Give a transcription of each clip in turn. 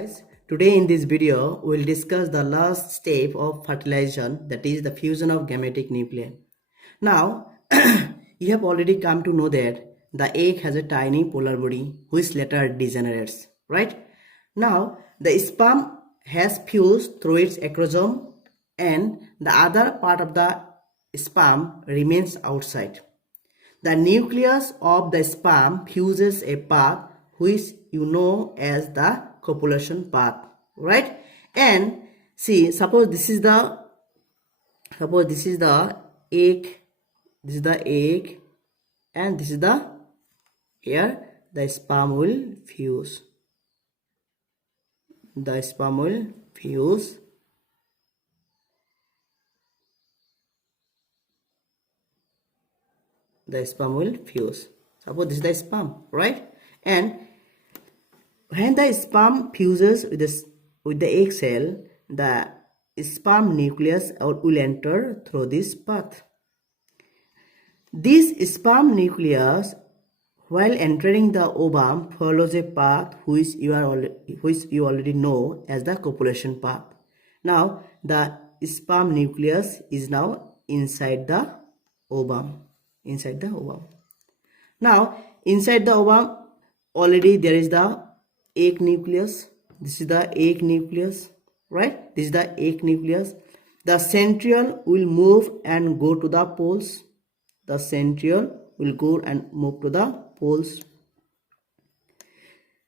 Guys, today in this video we'll discuss the last step of fertilization, that is the fusion of gametic nuclei. Now you have already come to know that the egg has a tiny polar body which later degenerates, right? Now the sperm has fused through its acrosome and the other part of the sperm remains outside. The nucleus of the sperm fuses a path which you know as the copulation path, right? And see, suppose this is the egg, this is the egg, and this is the here the sperm will fuse. The sperm will fuse. The sperm will fuse. Suppose this is the sperm, right? And when the sperm fuses with the egg cell, the sperm nucleus will enter through this path. This sperm nucleus, while entering the ovum, follows a path which you already know as the copulation path. Now the sperm nucleus is now inside the ovum. Now inside the ovum already there is the egg nucleus. This is the egg nucleus, right? This is the egg nucleus. The centriole will move and go to the poles. The centriole will go and move to the poles.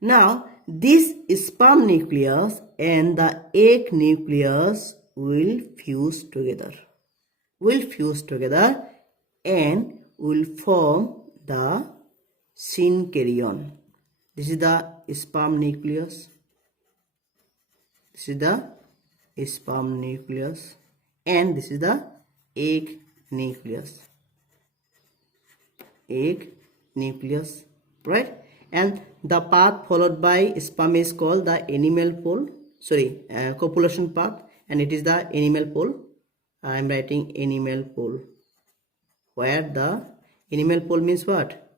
Now this sperm nucleus and the egg nucleus will fuse together. And will form the synkaryon. This is the sperm nucleus. This is the sperm nucleus, and this is the egg nucleus. Right? And the path followed by sperm is called the animal pole. Copulation path, and it is the animal pole. I am writing animal pole. Where the animal pole means what?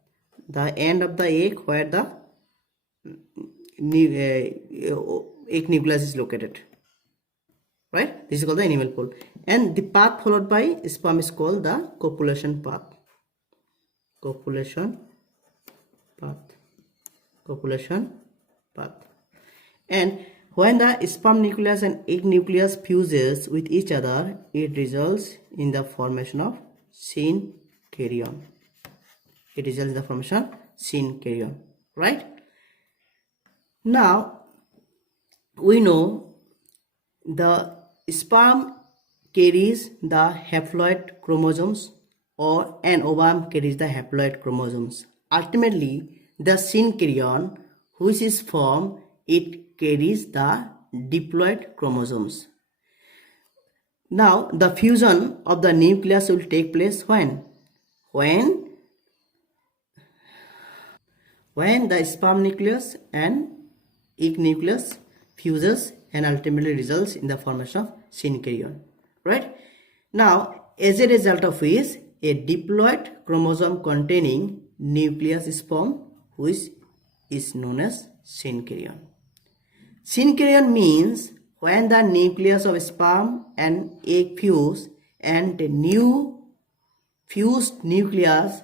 The end of the egg where the egg nucleus is located, right? This is called the animal pole, and the path followed by sperm is called the copulation path. And when the sperm nucleus and egg nucleus fuses with each other, it results in the formation of synkaryon. Right? Now we know the sperm carries the haploid chromosomes and ovum carries the haploid chromosomes. Ultimately, the synkaryon which is formed, it carries the diploid chromosomes. Now the fusion of the nucleus will take place when the sperm nucleus and egg nucleus fuses and ultimately results in the formation of synkaryon, right? Now as a result of which a diploid chromosome containing nucleus is formed, which is known as synkaryon. Synkaryon means when the nucleus of sperm and egg fuse and a new fused nucleus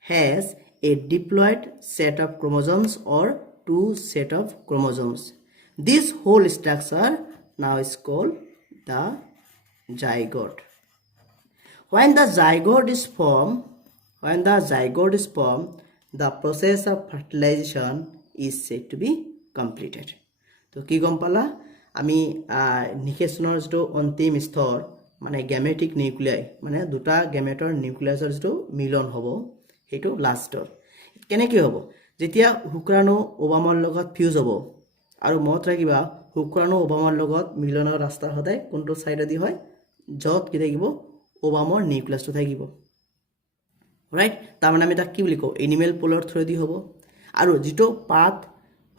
has a diploid set of chromosomes or two set of chromosomes. This whole structure now is called the zygote. When the zygote is formed, the process of fertilization is said to be completed. So ki gom pala ami nikesoner to ontim stor mane gametic nuclei mane duta gametor nucleusor to milon hobo hetu last stor kene ki hobo jetia hukrano ovamor logot fuse hobo aru mot rakiba hukrano ovamor logot milonor rasta hoday konto side di hoy jot ki thakibo ovamor nucleus to thakibo, right? Tamane ami tak ki boli ko animal polar through di hobo aru jito path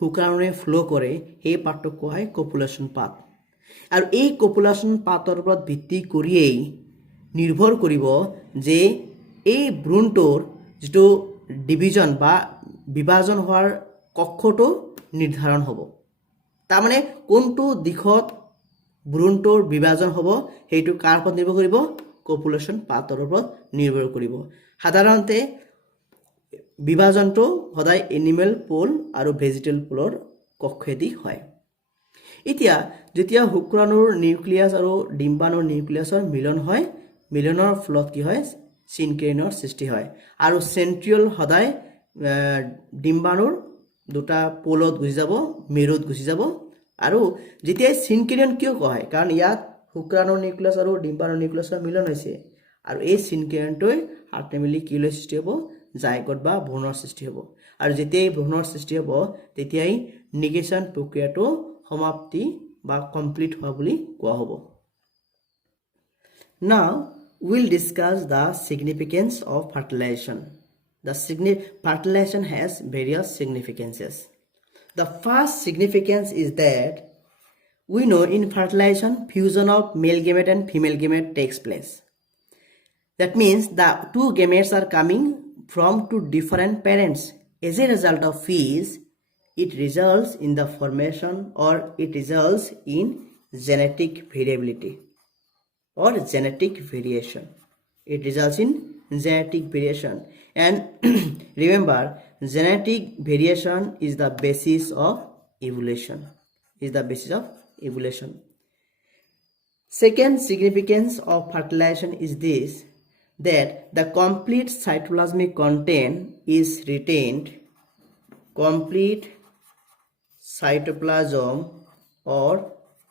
হুকাৰণে flow কৰে এই পাথটো কোৱা হয় কপুলেশ্যন path আৰু এই কপুলেশ্যন পাথৰ ওপৰত ভিত্তি কৰিয়েই নিৰ্ভৰ কৰিব যে এই ভ্রূণটোৰ যেটো ডিভিজন বা বিভাজন হোৱাৰ কক্ষটো নিৰ্ধাৰণ হ'ব তাৰমানে কোনটো দিশত ভ্ৰূণটোৰ বিভাজন হ'ব সেইটো কাৰ ওপৰত নিৰ্ভৰ কৰিব কপুলেশ্যন পাথৰ ওপৰত নিৰ্ভৰ কৰিব সাধাৰণতে বিভাজনটো সদায় এনিমেল পোল আৰু ভেজিটেবল পোলৰ কক্ষেদি হয় এতিয়া যেতিয়া শুক্ৰাণুৰ নিউক্লিয়াছ আৰু ডিম্বাণুৰ নিউক্লিয়াছৰ মিলন হয় মিলনৰ ফলত কি হয় চিনক্ৰেনৰ সৃষ্টি হয় আৰু সেন্ট্ৰিয়ল সদায় ডিম্বাণুৰ দুটা পোলত গুচি যাব মেৰুত গুচি যাব আৰু যেতিয়া চিনক্ৰেন কিয় কয় কাৰণ ইয়াত শুক্ৰাণুৰ নিউক্লিয়াছ আৰু ডিম্বাণুৰ নিউক্লিয়াছৰ মিলন হৈছে আৰু এই চিনক্ৰেনটোই আল্টিমেটলি কি লৈ সৃষ্টি হ'ব জাইগট বা ভ্ৰূণৰ সৃষ্টি হ'ব আৰু যেতিয়া এই ভ্ৰূণৰ সৃষ্টি হ'ব তেতিয়াই নিগেশন প্ৰক্ৰিয়াটো সমাপ্তি বা কমপ্লিট হোৱা বুলি কোৱা হ'ব Now we'll discuss the significance of fertilization. Fertilization has various significances. The first significance is that we know in fertilization fusion of male gamete and female gamete takes place. That means the two gametes are coming from two different parents. As a result of which it results in the formation or it results in genetic variability or genetic variation. It results in genetic variation and remember genetic variation is the basis of evolution Second significance of fertilization is this that the complete cytoplasmic content is retained complete cytoplasm or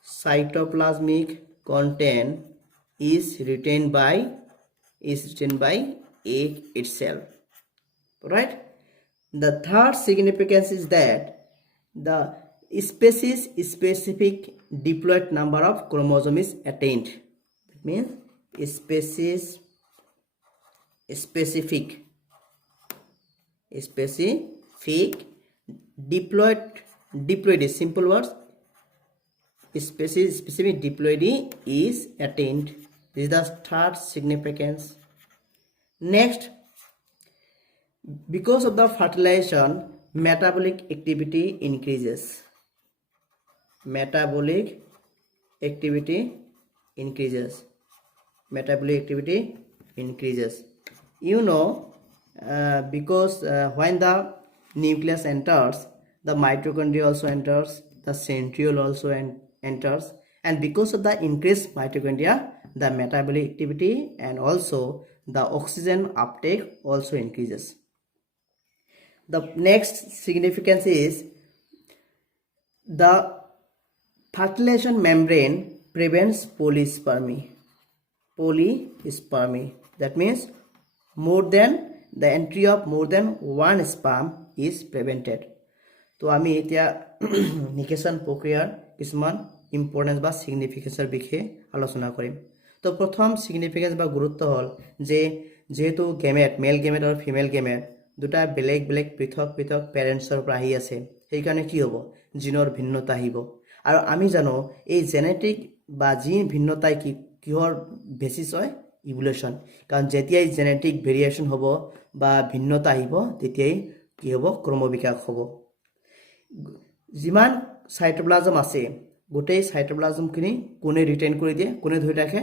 cytoplasmic content is retained by egg itself right the third significance is that the species specific diploid number of chromosome is attained that means species specific diploid is simple words species specific diploidy is attained this is the third significance next because of the fertilization metabolic activity increases you know because when the nucleus enters the mitochondria also enters the centriole also enters and because of the increased mitochondria the metabolic activity and also the oxygen uptake also increases the next significance is the fertilization membrane prevents polyspermy that means more than the entry of more than one sperm is prevented তো আমি এতিয়া নিকেশন প্ৰক্ৰিয়াৰ কিছুমান importance বা সিগনিফিকেন্সৰ বিষয়ে আলোচনা কৰিম তো প্ৰথম সিগনিফিকেন্স বা গুৰুত্ব হল যে যেহেতু গেমেট মেল গেমেট আৰু ফিমেল গেমেট দুটা বেলেগ বেলেগ পৃথক পৃথক প্যাৰেন্টছৰ পৰা আহি আছে সেই কাৰণে কি হ'ব জিনৰ ভিন্নতা আহিব আৰু আমি জানো এই জেনেটিক বা জিন ভিন্নতাই কিহৰ বেসিস হয় ইভলিউশন কাৰণ যেতিয়াই জেনেটিক ভেৰিয়েশন হ'ব বা ভিন্নতা আহিব তেতিয়াই কি হ'ব ক্ৰমবিকাশ হ'ব যিমান সাইটোপ্লাজম আছে গোটেই সাইটোপ্লাজমখিনি কোনে ৰিটেইন কৰি দিয়ে কোনে ধৰি ৰাখে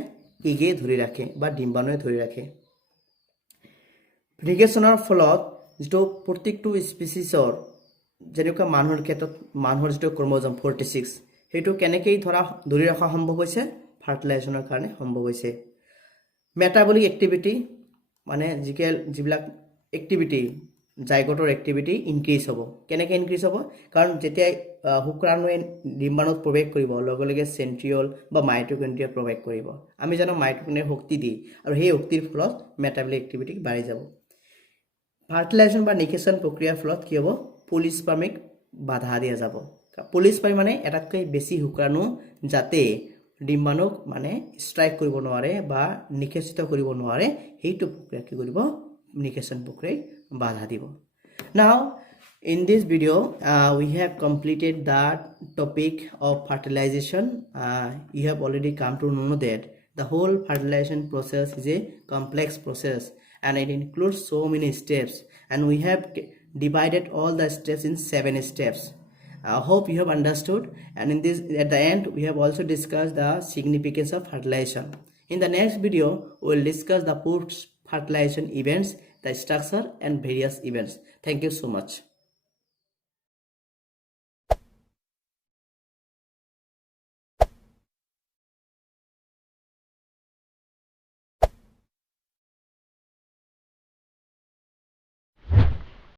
ইগে ধৰি ৰাখে বা ডিম্বাণুৱে ধৰি ৰাখে ভেৰিয়েশনৰ ফলত যেটো প্ৰত্যেকটো স্পিচিছৰ যেনেকুৱা মানুহৰ ক্ষেত্ৰত মানুহৰ যেটো ক্ৰমোজম 46 হেটো কেনেকৈ ধৰি ৰখা সম্ভৱ হৈছে ফাৰ্টিলাইজেশনৰ কাৰণে সম্ভৱ হৈছে মেটাবলিক এক্টিভিটি মানে যিবিলাক এক্টিভিটি জাইগটৰ এক্টিভিটি ইনক্ৰিজ হ'ব কেনেকৈ ইনক্ৰিজ হ'ব কাৰণ যেতিয়া শুক্ৰাণুৱে ডিম্বাণুত প্ৰৱেশ কৰিব লগে লগে সেন্ট্ৰিয়ল বা মাইটোকন্ড্ৰিয়া প্ৰৱেশ কৰিব আমি জানো মাইটোকন্ড্ৰিয়া শক্তি দি আৰু সেই শক্তিৰ ফলত মেটাবলিক এক্টিভিটি বাঢ়ি যাব ফাৰ্টিলাইজেশন বা নিকেশন প্ৰক্ৰিয়াৰ ফলত কি হ'ব পলিস্পাৰ্মিক বাধা দিয়া যাব পলিস্পাৰ্মি মানে এটাকৈ বেছি শুক্ৰাণু যাতে ডিম্বাণুক মানে স্ট্ৰাইক কৰিব নোৱাৰে বা নিকেশিত কৰিব নোৱাৰে সেইটো প্ৰক্ৰিয়া কি কৰিব নিকেশন প্ৰক্ৰিয়াই বাধা দিব now in this video we have completed the topic of fertilization you have already come to know that the whole fertilization process is a complex process and it includes so many steps and we have divided all the steps in 7 steps I hope you have understood, and in this at the end we have also discussed the significance of fertilization. In the next video we will discuss the post fertilization events, the structure and various events. Thank you so much.